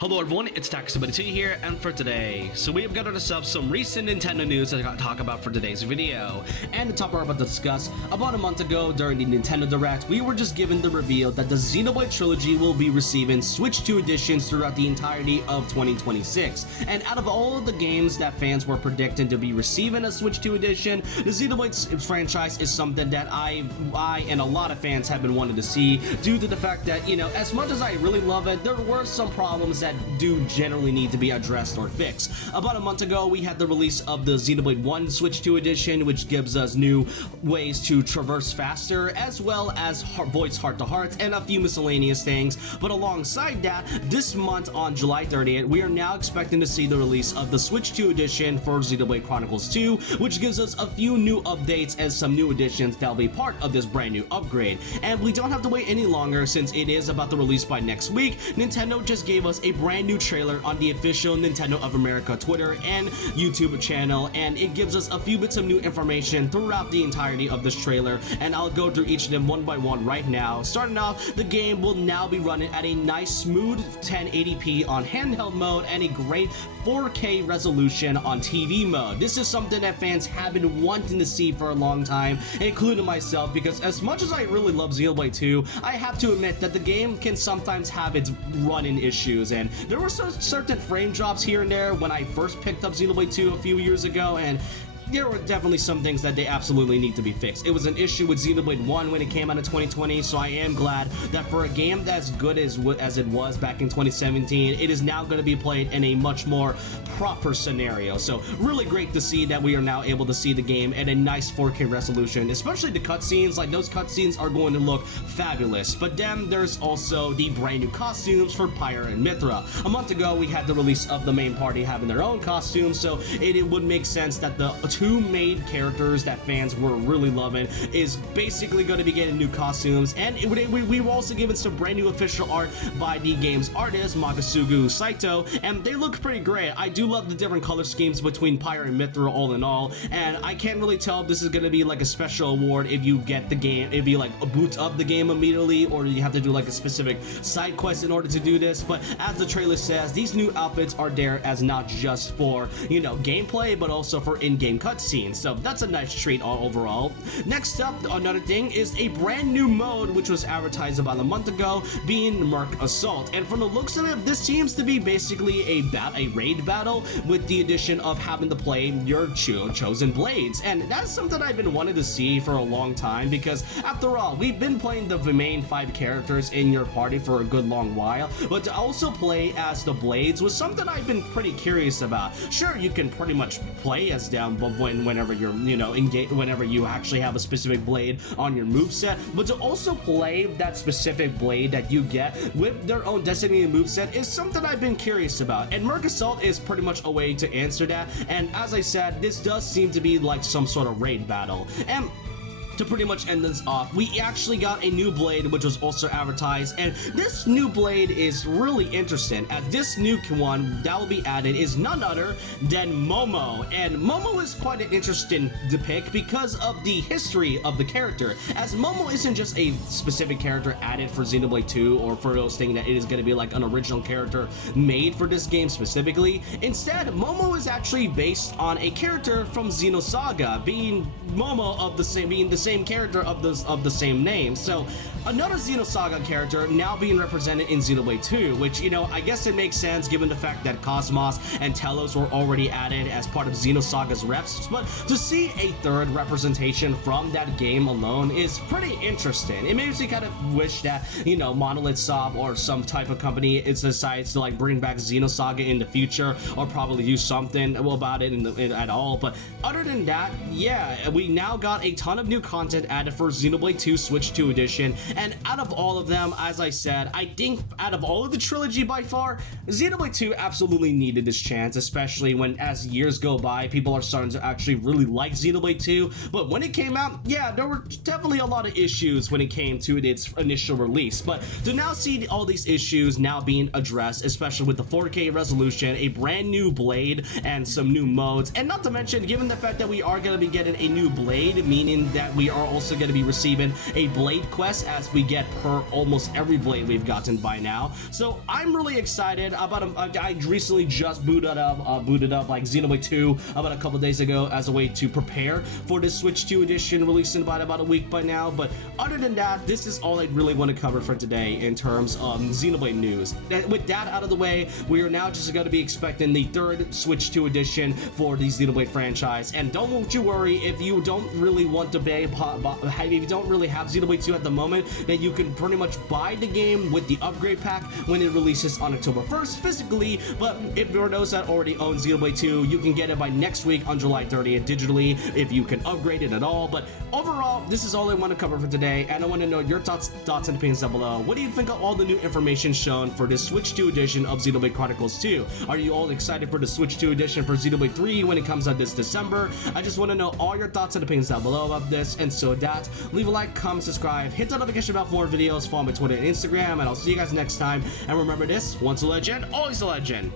Hello everyone, it's Taxi2 here, and for today, we have got ourselves some recent Nintendo news that I got to talk about for today's video. And the topic we're about to discuss, about a month ago during the Nintendo Direct, we were just given the reveal that the Xenoblade trilogy will be receiving Switch 2 editions throughout the entirety of 2026. And out of all of the games that fans were predicting to be receiving a Switch 2 edition, the Xenoblade franchise is something that I and a lot of fans have been wanting to see, due to the fact that, you know, as much as I really love it, there were some problems that do generally need to be addressed or fixed. About a month ago, we had the release of the Xenoblade 1 Switch 2 edition, which gives us new ways to traverse faster, as well as voice heart-to-heart and a few miscellaneous things. But alongside that, this month on July 30th, we are now expecting to see the release of the Switch 2 edition for Xenoblade Chronicles 2, which gives us a few new updates and some new additions that'll be part of this brand new upgrade. And we don't have to wait any longer, since it is about to release by next week. Nintendo just gave us a brand new trailer on the official Nintendo of America Twitter and YouTube channel, and it gives us a few bits of new information throughout the entirety of this trailer, and I'll go through each of them one by one right now. Starting off, the game will now be running at a nice smooth 1080p on handheld mode and a great 4K resolution on TV mode. This is something that fans have been wanting to see for a long time, including myself, because as much as I really love Xenoblade 2, I have to admit that the game can sometimes have its running issues, and there were certain frame drops here and there when I first picked up Xenoblade 2 a few years ago, and there were definitely some things that they absolutely need to be fixed. It was an issue with Xenoblade 1 when it came out in 2020, so I am glad that for a game that's good as it was back in 2017, it is now going to be played in a much more proper scenario. So really great to see that we are now able to see the game at a nice 4K resolution, especially the cutscenes. Like, those cutscenes are going to look fabulous. But then there's also the brand new costumes for Pyre and Mythra. A month ago, we had the release of the main party having their own costumes, so it would make sense that the two main characters that fans were really loving is basically going to be getting new costumes, and we were also given some brand new official art by the game's artist Makasugu Saito, and they look pretty great. I do love the different color schemes between Pyre and Mythra all in all, and I can't really tell if this is going to be like a special award if you get the game, if you like boot up the game immediately, or you have to do like a specific side quest in order to do this. But as the trailer says, these new outfits are there as not just for, you know, gameplay, but also for in-game cutscenes, so that's a nice treat all overall. Next up, another thing is a brand new mode which was advertised about a month ago, being Merc Assault, and from the looks of it, this seems to be basically a raid battle with the addition of having to play your chosen blades, and that's something I've been wanting to see for a long time, because after all, we've been playing the main 5 characters in your party for a good long while, but to also play as the blades was something I've been pretty curious about. Sure, you can pretty much play as them, but whenever you're, you know, whenever you actually have a specific blade on your moveset, but to also play that specific blade that you get with their own designated moveset is something I've been curious about, and Merc Assault is pretty much a way to answer that. And as I said, this does seem to be like some sort of raid battle. And to pretty much end this off, we actually got a new blade which was also advertised, and this new blade is really interesting, as this new one that will be added is none other than Momo. And Momo is quite an interesting to pick because of the history of the character, as Momo isn't just a specific character added for Xenoblade 2 or for those things that it is going to be like an original character made for this game specifically. Instead, Momo is actually based on a character from Xenosaga, being Momo of the same character of the same name. So another Xenosaga character now being represented in Xenoblade 2, which, you know, I guess it makes sense given the fact that Cosmos and Telos were already added as part of Xenosaga's reps, but to see a third representation from that game alone is pretty interesting. It makes me kind of wish that, you know, Monolith Soft or some type of company decides to like bring back Xenosaga in the future, or probably do something about it at all. But other than that, yeah, we now got a ton of new content added for Xenoblade 2 Switch 2 edition, and out of all of them, as I said, I think out of all of the trilogy by far, Xenoblade 2 absolutely needed this chance, especially when as years go by, people are starting to actually really like Xenoblade 2, but when it came out, yeah, there were definitely a lot of issues when it came to its initial release, but to now see all these issues now being addressed, especially with the 4K resolution, a brand new blade, and some new modes, and not to mention, given the fact that we are going to be getting a new blade, meaning that we are also going to be receiving a blade quest as we get per almost every blade we've gotten by now. So I'm really excited about I recently just booted up like Xenoblade 2 about a couple days ago as a way to prepare for this Switch 2 edition releasing by about a week by now. But other than that, this is all I really want to cover for today in terms of Xenoblade news. With that out of the way, we are now just going to be expecting the third Switch 2 edition for the Xenoblade franchise. And don't you worry if you don't really want to pay, if you don't really have Xenoblade 2 at the moment, then you can pretty much buy the game with the upgrade pack when it releases on October 1st physically. But if for those that already own Xenoblade 2, you can get it by next week on July 30th digitally if you can upgrade it at all. But overall, this is all I want to cover for today, and I want to know your thoughts and opinions down below. What do you think of all the new information shown for this Switch 2 edition of Xenoblade Chronicles 2? Are you all excited for the Switch 2 edition for Xenoblade 3 when it comes out this December? I just want to know all your thoughts and opinions down below about this, and so with that, leave a like, comment, subscribe, hit the notification bell for more videos, follow me on Twitter and Instagram, and I'll see you guys next time. And remember this, once a legend, always a legend.